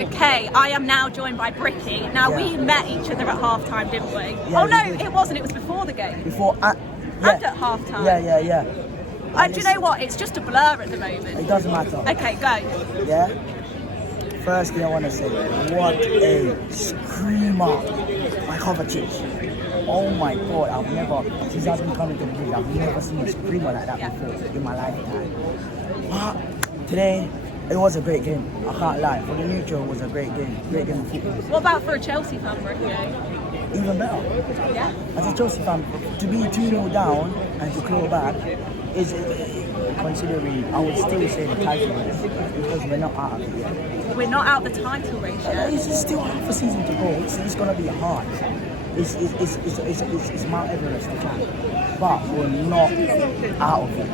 Okay, I am now joined by Bricky. Now, we met each other at half-time, didn't we? Yeah, oh, no, we did. it wasn't. It was before the game. And at half-time. Yeah. And do you know what? It's just a blur at the moment. It doesn't matter. Okay, go. Yeah? Firstly, I want to say, what a screamer by Kovacic. Oh my God, since I've been coming to the league, I've never seen a screamer like that before in my lifetime. But today, it was a great game. I can't lie. For the neutral, it was a great game. Great game of football. What about for a Chelsea fan, Bricky? Even better. Yeah? As a Chelsea fan, to be 2-0 down and to claw back is, considering, I would still say the title race, because we're not out of it yet. We're not out the title race yet. It's still half a season to go. It's going to be hard. It's Mount Everest to climb. But we're not out of it.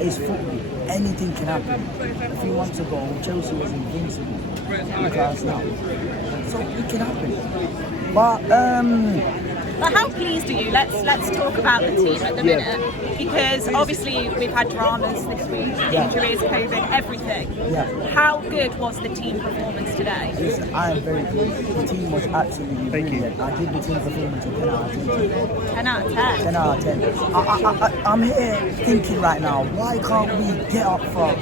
It's football. Anything can happen. A few months ago, Chelsea was invincible in class now. So it can happen. But how pleased are you? Let's talk about the team at the minute, because obviously we've had dramas this week, injuries, COVID, everything. Yeah. How good was the team performance today? Listen, I am very pleased. The team was absolutely brilliant. I give the team performance a 10 out of 10. 10 out of 10. 10 out of 10. I'm here thinking right now, why can't we get up for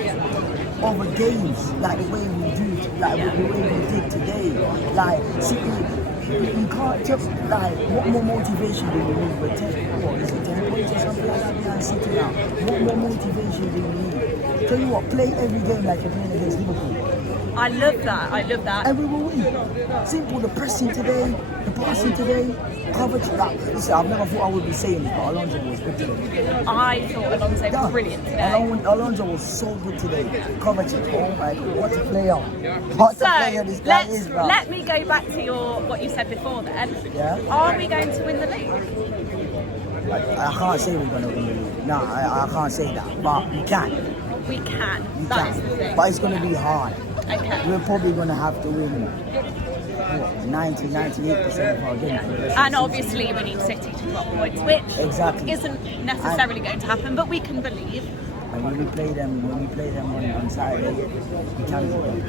other games like the way we do, like the way we did today? Like, see, you can't just, like, what more motivation do we need? We're 10 points or something like that behind City now. What more motivation do we need? Tell you what, play every game like you're playing against Liverpool. I love that. And we will win. Simple, the pressing today, the passing today, coverage. Listen, I've never thought I would be saying this, but Alonso was good today. I thought Alonso was brilliant today. Alonso was so good today. Kovacic, oh my God, what a player. What a player this guy is, bro. Let me go back to what you said before then. Yeah? Are we going to win the league? I can't say we're going to win the league. No, I can't say that, but we can. We can. We That can. is the thing. But it's going to be hard. Okay. We're probably going to have to win 90-98% of our games. And obviously we need City to drop points, which isn't necessarily going to happen, but we can believe. And when we play them on Saturday, we can beat them.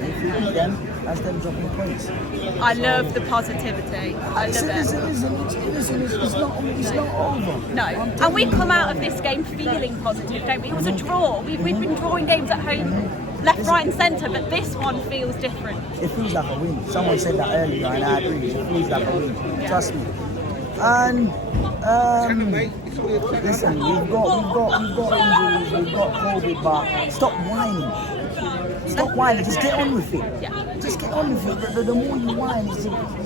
If we beat them, that's them dropping points. I love the positivity. I love it. Listen, it's not over. No, and we come out of this game feeling positive, don't we? It was a draw. We've been drawing games at home, left, right and centre, but this one feels different. It feels like a win. Someone said that earlier and I agree. It feels like a win. Trust me. And listen, we've got injuries, we've got COVID, but stop whining. Stop whining, just get on with it. Yeah. Just get on with it. The more you whine,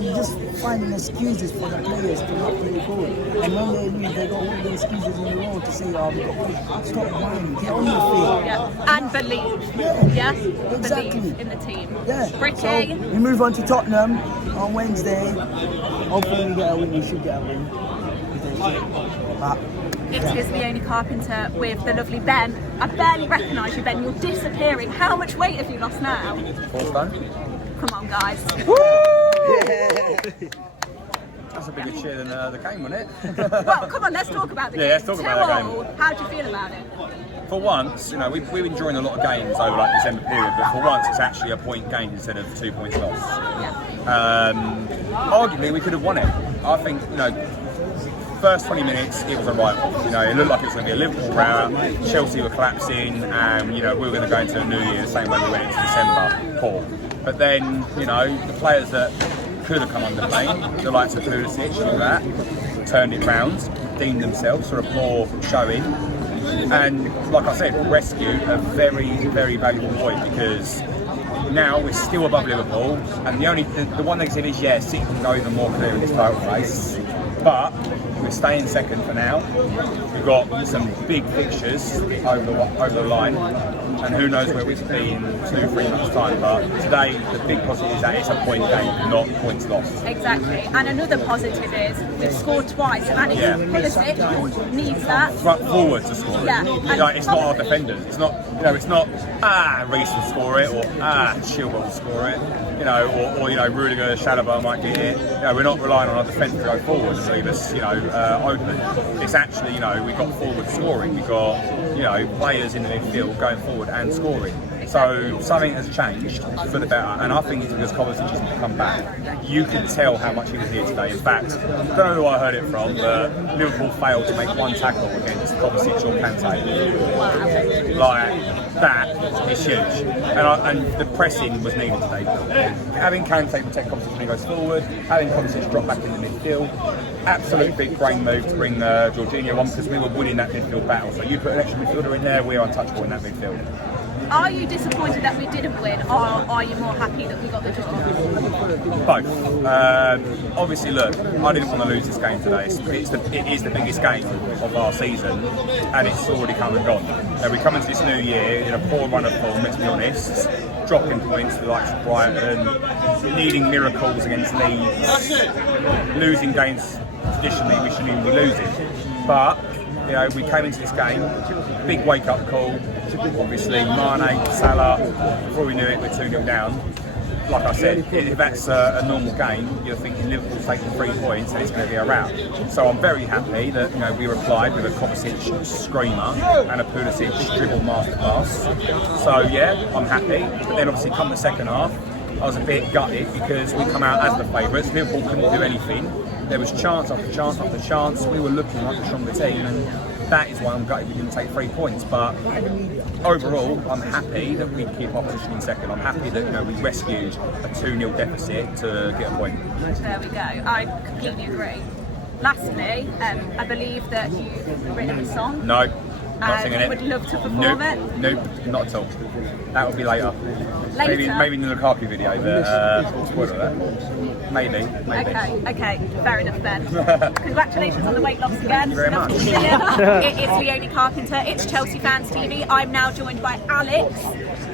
you're just finding excuses for the players to not play good. And when they lose, they got all the excuses in the world to say, oh, we got good. Stop whining, get on with it. Yeah. And believe. Yeah, exactly. Believe in the team. Yeah. Bricky. So we move on to Tottenham on Wednesday. Hopefully we get a win. We should get a win. But It is the only Carpenter with the lovely Ben. I barely recognise you, Ben. You're disappearing. How much weight have you lost now? 4 stone. Come on, guys. Woo! Yeah. That's a bigger cheer than the game, wasn't it? Well, come on, let's talk about the game. Let's talk about the game. How do you feel about it? For once, you know, we've been enjoying a lot of games over like December period, but for once it's actually a point gain instead of 2 points lost. Yeah. Arguably, we could have won it. I think, you know, first 20 minutes it was a write-off. You know, it looked like it was going to be a Liverpool rout. Chelsea were collapsing, and you know we were going to go into the New Year the same way we went into December. Poor. But then, you know, the players that could have come under blame, the likes of Kovacic and all that, turned it round, deemed themselves for a poor showing, and like I said, rescued a very, very valuable point, because now we're still above Liverpool, and the one negative is, yeah, City can go even more clear in this title race, but we're staying second for now. We've got some big fixtures over the line, and who knows where we could be in 2-3 months' time. But today, the big positive is that it's a point game, not points lost. Exactly. And another positive is we've scored twice, and it's Pulisic needs that. Front forward to score it. Yeah. You know, it's not our defenders. It's not, you know, it's not Reece will score it, or Chilwell will score it. You know, or you know, Rudiger, Chalobah might get it. You know, we're not relying on our defence to go forward and leave us, you know, open. It's actually, you know, we've got forward scoring. We've got, you know, players in the midfield going forward and scoring. So something has changed for the better, and I think it's because Kovacic has come back. You can tell how much he was here today. In fact, I don't know who I heard it from, but Liverpool failed to make one tackle against Kovacic or Kante. Like, that is huge. And the pressing was needed today. Having Kante protect Kovacic when he goes forward, having Kovacic drop back in the midfield, absolute big brain move to bring Jorginho on, because we were winning that midfield battle. So you put an extra midfielder in there, we are untouchable in that midfield. Are you disappointed that we didn't win, or are you more happy that we got the draw? Both. Obviously, look, I didn't want to lose this game today. It is the biggest game of our season, and it's already come and gone. We come into this new year in a poor run of form, let's be honest, dropping points to the likes of Brighton, needing miracles against Leeds, losing games traditionally we shouldn't even be losing. But you know, we came into this game, big wake-up call. Obviously, Mane, Salah, before we knew it, we're 2-0 down. Like I said, if that's a normal game, you're thinking Liverpool's taking 3 points and it's going to be a rout. So I'm very happy that we replied with a Kovacic screamer and a Pulisic dribble masterclass. So yeah, I'm happy. But then obviously come the second half, I was a bit gutted because we come out as the favourites. Liverpool couldn't do anything. There was chance after chance after chance. We were looking like a stronger team, and that is why I'm gutted we didn't take 3 points. But overall, I'm happy that we keep our position in second. I'm happy that we rescued a 2-0 deficit to get a point. There we go. I completely agree. Lastly, I believe that you've written a song. No, not singing it. Would love to perform it. Nope, not at all. That will be later. Later? Maybe in the Lukaku video, but spoiler that. Maybe. Okay, fair enough then. Congratulations on the weight loss again. Thank you very much. It is Leonie Carpenter, it's Chelsea Fans TV. I'm now joined by Alex.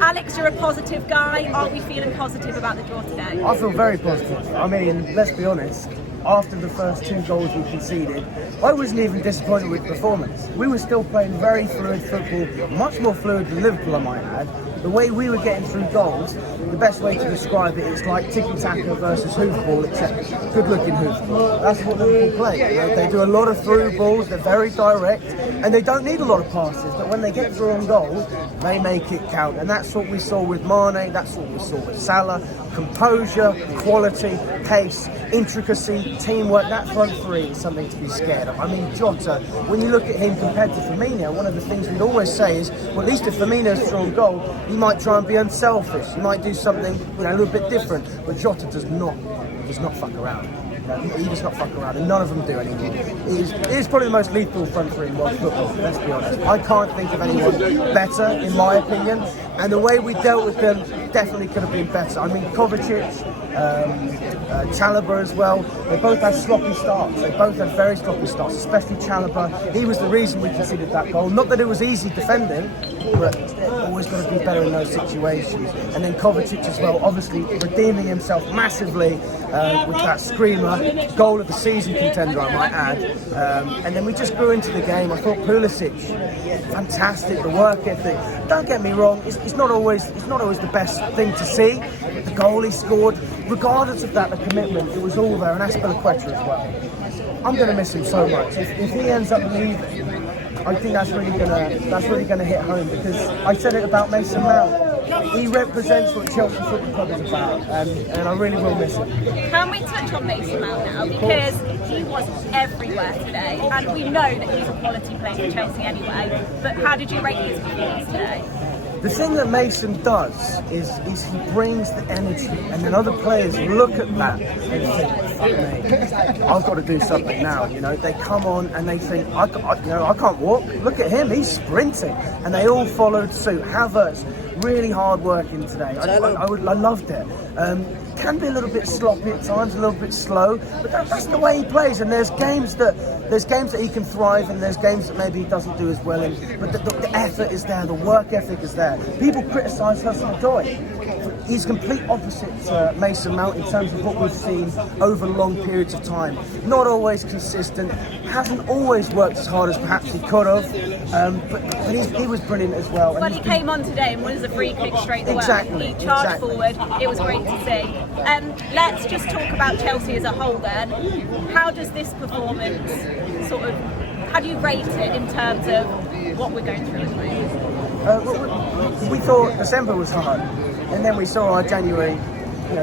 Alex, you're a positive guy. Are we feeling positive about the draw today? I feel very positive. I mean, let's be honest, after the first 2 goals we conceded, I wasn't even disappointed with performance. We were still playing very fluid football, much more fluid than Liverpool, I might add. The way we were getting through goals, the best way to describe it is like tiki-taka versus hoofball, except good-looking hoofball. That's what Liverpool play. They do a lot of through balls, they're very direct, and they don't need a lot of passes, but when they get through on goal, they make it count. And that's what we saw with Mane, that's what we saw with Salah. Composure, quality, pace, intricacy, teamwork, that front three is something to be scared of. I mean, Jota, when you look at him compared to Firmino, one of the things we'd always say is, well, at least if Firmino's through on goal, he might try and be unselfish, he might do something a little bit different, but Jota does not fuck around. He does not fuck around, and none of them do anymore. It is probably the most lethal front three in world football, let's be honest. I can't think of anyone better, in my opinion, and the way we dealt with them definitely could have been better. I mean, Kovacic, Chalobah as well, they both had sloppy starts. They both had very sloppy starts, especially Chalobah. He was the reason we conceded that goal. Not that it was easy defending, but always got to be better in those situations. And then Kovacic as well, obviously redeeming himself massively with that screamer, goal of the season contender, I might add. And then we just grew into the game. I thought Pulisic, fantastic, the work ethic. Don't get me wrong, it's not always the best thing to see. The goal he scored, regardless of that, the commitment, it was all there. And Aspilicueta as well. I'm going to miss him so much. If he ends up leaving, I think that's really gonna hit home, because I said it about Mason Mount. He represents what Chelsea Football Club is about, and I really will miss him. Can we touch on Mason Mount now, because he was everywhere today, and we know that he's a quality player for Chelsea anyway. But how did you rate his performance today? The thing that Mason does is he brings the energy, and then other players look at that and think, fuck me, I've got to do something now. They come on and they think, I can't walk. Look at him, he's sprinting, and they all followed suit. Havertz, really hard working today. I loved it. Can be a little bit sloppy at times, a little bit slow, but that's the way he plays. And there's games that he can thrive, and there's games that maybe he doesn't do as well in. But the effort is there, the work ethic is there. People criticise Hudson-Odoi. He's complete opposite to Mason Mount in terms of what we've seen over long periods of time. Not always consistent, hasn't always worked as hard as perhaps he could have, but he was brilliant as well. Well, he came on today and was a free kick straight away. Exactly. He charged forward. It was great to see. Let's just talk about Chelsea as a whole then. How does this performance how do you rate it in terms of what we're going through at the moment? We thought December was hard, and then we saw our January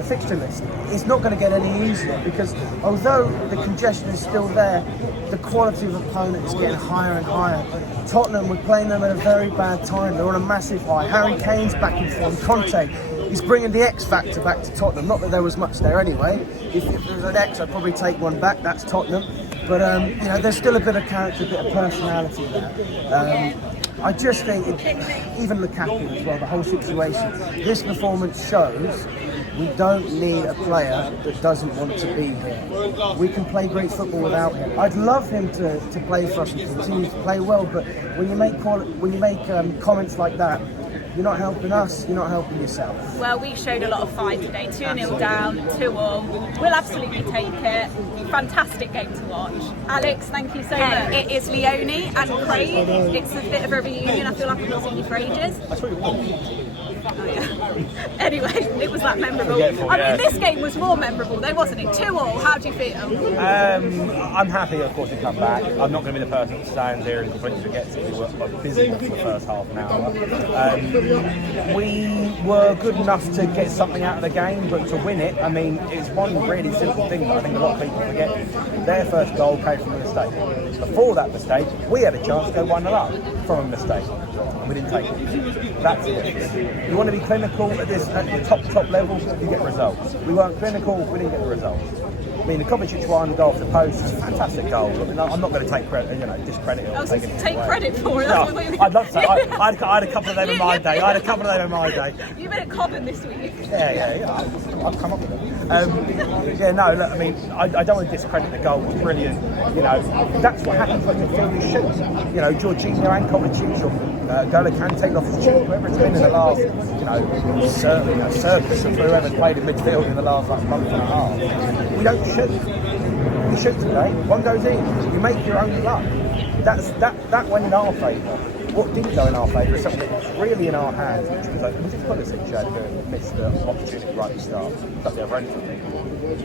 fixture list. It's not going to get any easier because although the congestion is still there, the quality of opponent is getting higher and higher. Tottenham, we're playing them at a very bad time. They're on a massive high. Harry Kane's back in form. Conte, he's bringing the X factor back to Tottenham. Not that there was much there anyway. If there was an X, I'd probably take one back. That's Tottenham. But there's still a bit of character, a bit of personality there. I just think, even Lukaku as well, the whole situation, this performance shows we don't need a player that doesn't want to be here. We can play great football without him. I'd love him to play for us and continue to play well, but when you make comments like that, you're not helping us, you're not helping yourself. Well, we showed a lot of fight today, 2-0 down, 2-2. We'll absolutely take it. Fantastic game to watch. Alex, thank you so much. It is Leone and Craig. It's a bit of a reunion. I feel like I've not seen you for ages. I saw you walk. Oh, yeah. Anyway, it was that memorable. I mean, this game was more memorable though, wasn't it? 2-2, how do you feel? I'm happy, of course, to come back. I'm not going to be the person that stands here and completely forgets that we were busy for the first half an hour. We were good enough to get something out of the game, but to win it, I mean, it's one really simple thing that I think a lot of people forget. Their first goal came from a mistake. Before that mistake, we had a chance to go 1-0 up from a mistake, and we didn't take it. That's it. You want to be clinical at the top level, you get results. We weren't clinical, we didn't get the results. I mean, the Kovacic one, goal off the post, is a fantastic goal. I mean, I'm not going to take credit, discredit it. I was take credit for it. No, I'd love to. I had a couple of them in my day. You've been at Cobham this week. Yeah. I've come up with it. Look, I mean, I don't want to discredit the goal. It was brilliant. That's what happens when midfielders shoot. Jorginho and Kovacic or Golo Kante, Loftus-Cheek, whoever it's been in the last, circus of whoever's played in midfield in the last month and a half. We don't shoot. We shoot today. One goes in. You make your own luck. That went in our favour. What didn't go in our favour is something that was really in our hands, which was it Pulisic who had missed the opportunity right at the start? That's the other end for me.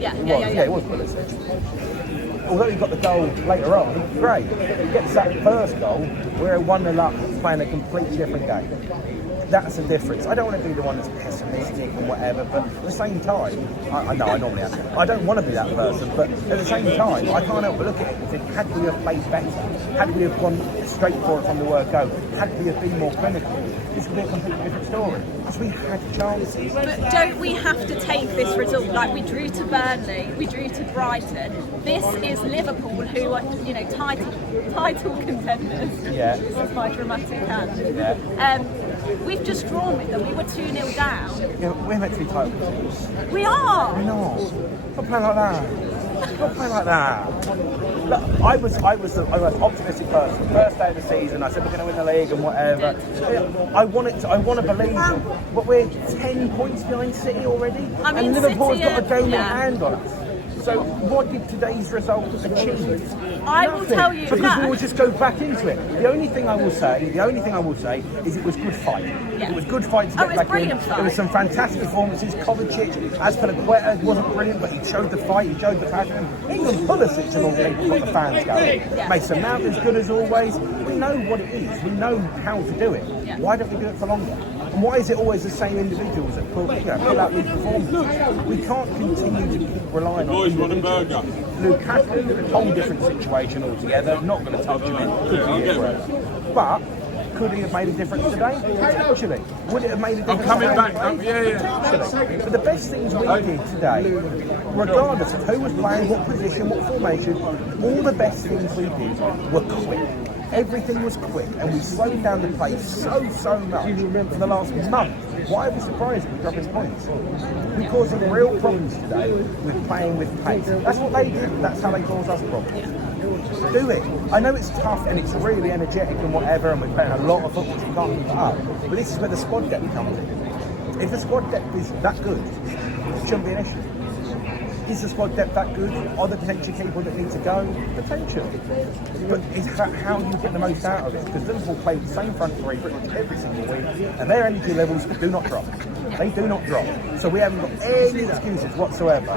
Yeah, it was Pulisic. Although he got the goal later on, great. He gets that first goal, we're 1-0 up, playing a completely different game. That's the difference. I don't want to be the one that's pessimistic and whatever, but at the same time, I know I normally am. I don't want to be that person, but at the same time, I can't help but look at it and think, had we have played better, had we have gone straight for it from the word go, had we have been more clinical, this would be a completely different story. Because we had chances. But don't we have to take this result? Like, we drew to Burnley, we drew to Brighton. This is Liverpool, who are, title contenders. Yeah. This is my dramatic hand. Yeah. We've just drawn with them. We were 2-0 down. Yeah, we're meant to be title contenders. We are. We're not. Stop playing like that. Stop playing like that. Look, I was an optimistic person. First day of the season, I said we're going to win the league and whatever. I want to believe, but we're 10 points behind City already, I mean, and Liverpool's City, got a game in hand on us. So what did today's result achieve? I will tell you because that. we will just go back into it. The only thing I will say is it was good fight. Yeah. It was good fight to get back in. Fight. There was some fantastic performances. Kovacic, Azpilicueta wasn't brilliant, but he showed the fight, he showed the passion. Even Pulisic and all the people got the fans going. Yeah. Mason Mount is good as always. We know what it is. We know how to do it. Yeah. Why don't we do it for longer? And why is it always the same individuals that pull out these performances? We can't continue to keep relying on individuals. Lukaku, a whole different situation altogether. Not going to touch him in. Could be here forever. But could he have made a difference today? Potentially. Would it have made a difference? I'm coming back. Potentially. But the best things we did today, regardless of who was playing, what position, what formation, all the best things we did were quick. Everything was quick, and we slowed down the pace so much for the last month. Why are we surprised we're dropping points? We caused some real problems today with playing with pace. That's what they do. That's how they cause us problems. Do it. I know it's tough and it's really energetic and whatever, and we're playing a lot of football, so you can't keep it up. But this is where the squad depth comes in. If the squad depth is that good, it shouldn't be an issue. Is the squad depth that good? Are there potential people that need to go? Potentially. But it's how you get the most out of it. Because Liverpool play the same front three pretty much every single week, and their energy levels do not drop. They do not drop. So we haven't got any excuses whatsoever.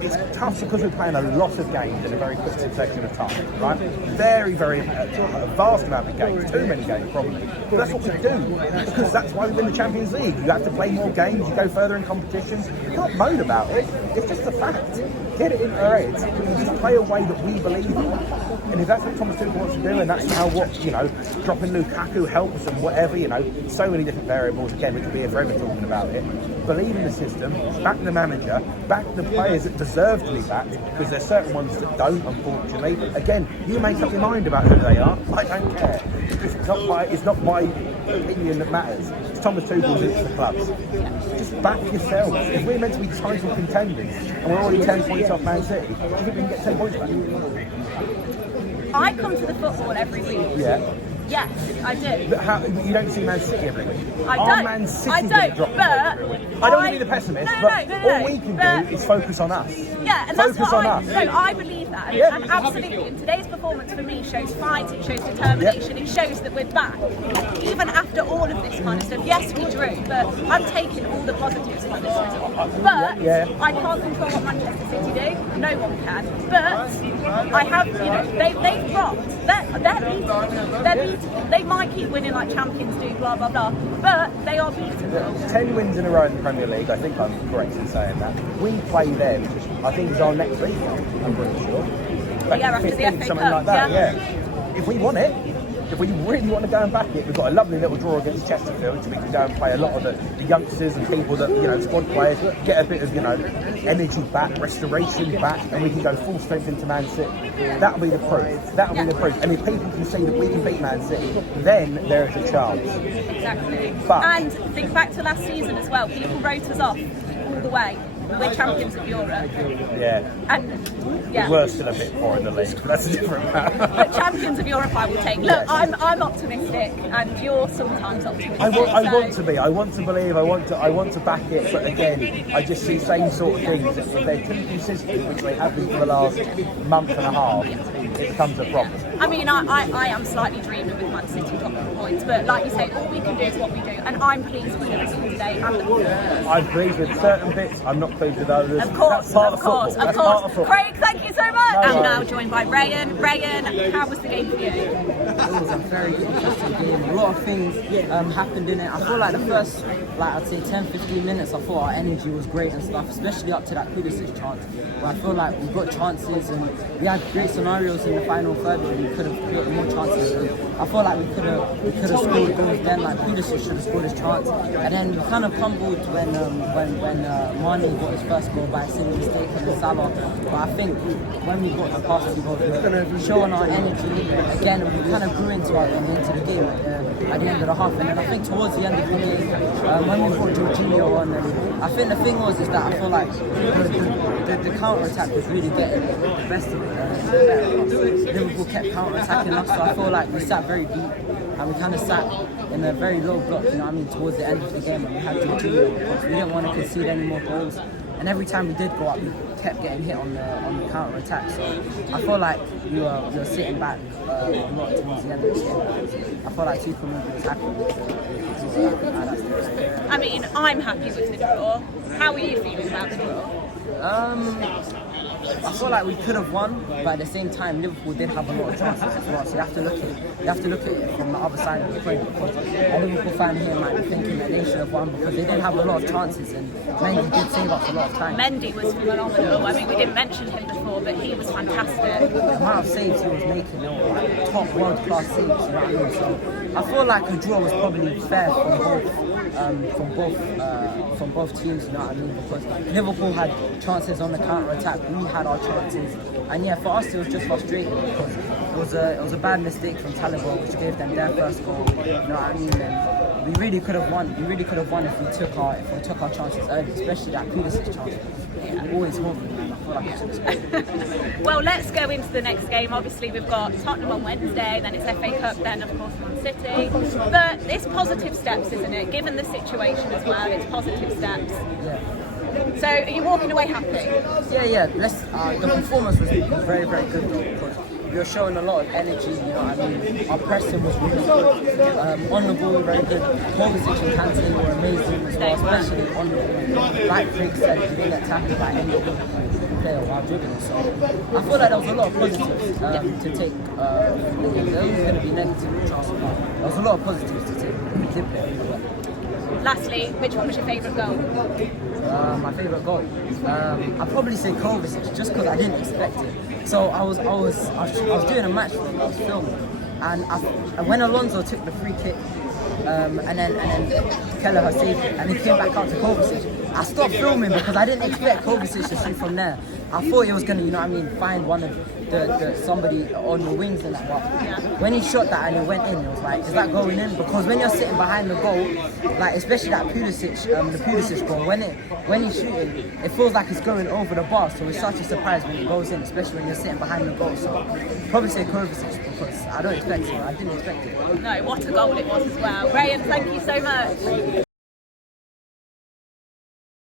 It's tough because we're playing a lot of games in a very quick succession of time, right? Very, very, a vast amount of games, too many games probably. But that's what we do, because that's why we win the Champions League. You have to play more games, you go further in competitions. You can't moan about it, it's just a fact. Get it in our heads, and just play a way that we believe in. And if that's what Thomas Tuchel wants to do, and that's how dropping Lukaku helps and whatever, so many different variables. Again, we could be here forever talking about it. Believe in the system, back the manager, back the players that deserve to be backed, because there's certain ones that don't, unfortunately. Again, you make up your mind about who they are. I don't care. It's not my opinion that matters. It's Thomas Tuchel's, it's the clubs. Just back yourselves. If we're meant to be title contenders and we're already 10 points off Man City, do you think we can get 10 points back? I come to the football every week. Yeah. Yes, I do. But you don't see Man City every week. I don't. Man City I don't. But I don't want to be the pessimist, but all we can do is focus on us. Yeah, and focus that's what on us. No, I believe that. Yeah. And absolutely, and today's performance for me shows fight, it shows determination, it shows that we're back. Even after all of this kind of stuff, yes, we drew, but I'm taking all the positives from this result. But I can't control what Manchester City do. No one can. But I have, they've dropped. They're beatable. They're beatable. They might keep winning like champions do, blah, blah, blah. But they are beatable. 10 wins in a row in the Premier League, I think I'm correct in saying that. We play them, I think it's our next league, I'm pretty sure. After the FA something Cup, like that, If we want it, if we really want to go and back it, we've got a lovely little draw against Chesterfield, so we can go and play a lot of the youngsters and people that, squad players, get a bit of, energy back, restoration back, and we can go full strength into Man City. That'll be the proof. That'll be the proof. And if people can see that we can beat Man City, then there is a chance. Exactly. But, and think back to last season as well. People wrote us off all the way. We're champions of Europe. Yeah. And we're still a bit poor in the league, but that's a different matter. But champions of Europe I will take. Look, I'm optimistic, and you're sometimes optimistic. I want to be. I want to believe. I want to back it. But again, I just see same sort of things. If they're too consistent, which they have been for the last month and a half, it becomes a problem. I mean, I am slightly dreaming with Man City dropping points, but like you say, all we can do is what we do, and I'm pleased with the result today and the performance. I'm pleased with certain bits. I'm not pleased with others. Of course, that's part of course, football. of That's course. Craig, thank you so much. I'm now joined by Rayan. Rayan, how was the game for you? It was a very interesting game. A lot of things happened in it. I feel like the first, I'd say 10-15 minutes, I thought our energy was great and stuff, especially up to that Kovacic chance. Where I feel like we got chances and we had great scenarios in the final third where we could have created more chances. And I feel like we could have scored goals then. Like Kovacic should have scored his chance. And then we kind of fumbled when Mane got his first goal by a silly mistake and Salah. But I think when we got the past two goals, we were showing our energy again. We kind of grew into the game at the end of the half. And then I think towards the end of the game, when we brought Jorginho on, I think the thing was that I feel like the counter-attack was really getting the best of it. Liverpool kept counter-attacking us, so I feel like we sat very deep and we kind of sat in a very low block, towards the end of the game, and we had Jorginho because we didn't want to concede any more goals. And every time we did go up, we kept getting hit on the counter-attack. So I feel like we were sitting back a lot towards the end of the game. I feel like Tuchel was happy with it. I mean, I'm happy with the draw. How are you feeling about the draw? I feel like we could have won, but at the same time, Liverpool did have a lot of chances as well. So you have to look at it from the other side of the coin. Because a Liverpool fan here might be thinking that they should have won because they did have a lot of chances, and Mendy did save us a lot of time. Mendy was phenomenal. I mean, we didn't mention him before, but he was fantastic. The amount of saves he was making, like top world-class saves. You know what I mean? So I feel like a draw was probably fair from both teams, you know what I mean? Because Liverpool had chances on the counter-attack, we had our chances, and for us it was just frustrating because it was a bad mistake from Taliban which gave them their first goal, you know what I mean? And we really could have won. We really could have won if we took our chances early, especially that Kovacic chance. We always hold them. I feel like Well, let's go into the next game. Obviously, we've got Tottenham on Wednesday, then it's FA Cup, then of course Man City. But it's positive steps, isn't it? Given the situation as well, it's positive steps. Yeah. So, are you walking away happy? Yeah. The performance was very, very good though, because we were showing a lot of energy, you know what I mean? Our pressing was really good. On the ball, very good. Kovacic and Kante were amazing as well, especially on the ball. Like Craig said, we didn't get tackled by any player while dribbling. So I feel like there was a lot of positives to take. There was going to be negative with Charles, but there was a lot of positives to take. We did play really well. Lastly, which one was your favourite goal? My favourite goal? I'd probably say Kovacic, just because I didn't expect it. So I was doing a match, I was filming, and when Alonso took the free kick, and then Kelleher saved it, and he came back out to Kovacic, I stopped filming because I didn't expect Kovacic to shoot from there. I thought he was gonna, you know what I mean, find one of somebody on the wings and that. But when he shot that and it went in, it was like, is that going in? Because when you're sitting behind the goal, like especially that Pulisic, the Pulisic goal, when he's shooting, it feels like it's going over the bar. So it's such a surprise when it goes in, especially when you're sitting behind the goal. So probably say Kovacic because I don't expect it. I didn't expect it. No, what a goal it was as well. Ryan, thank you so much.